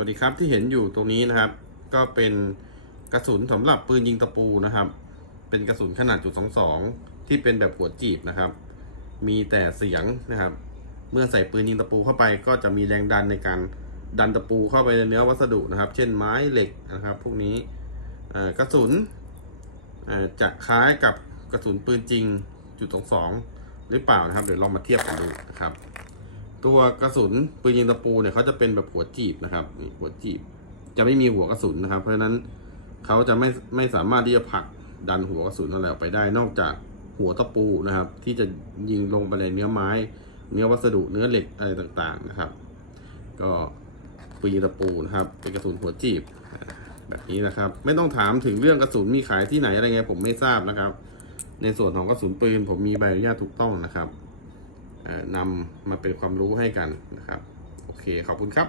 วัสดีครับที่เห็นอยู่ตรงนี้นะครับ ก็เป็นกระสุนสำหรับปืนยิงตะปูนะครับ เป็นกระสุนขนาดจุดสองสองที่เป็นแบบหัวจีบนะครับ มีแต่เสียงนะครับ เมื่อใส่ปืนยิงตะปูเข้าไป ก็จะมีแรงดันในการดันตะปูเข้าไปในเนื้อวัสดุนะครับ เช่นไม้เหล็กนะครับ พวกนี้กระสุนจะคล้ายกับกระสุนปืนจริงจุดสองสองหรือเปล่านะครับ เดี๋ยวลองมาเทียบกันดูนะครับ ตัวกระสุนปืนยิงตะปูเนี่ยเขาจะเป็นแบบหัวจีบนะครับนี่หัวจีบ จะไม่มีหัวกระสุนนะครับ เพราะฉะนั้นเขาจะไม่ไม่สามารถที่จะผลักดันหัวกระสุนอะไรออกไปได้ นอกจากหัวตะปูนะครับ ที่จะยิงลงไปในเนื้อไม้ เนื้อวัสดุเนื้อเหล็กอะไรต่างๆนะครับ ก็ปืนยิงตะปูนะครับ เป็นกระสุนหัวจีบ แบบนี้นะครับ ไม่ต้องถามถึงเรื่องกระสุนมีขายที่ไหนอะไรเงี้ยผมไม่ทราบนะครับ ในส่วนของกระสุนปืนผมมีใบอนุญาตถูกต้องนะครับ นำมาเป็นความรู้ให้กันนะครับ โอเค ขอบคุณครับ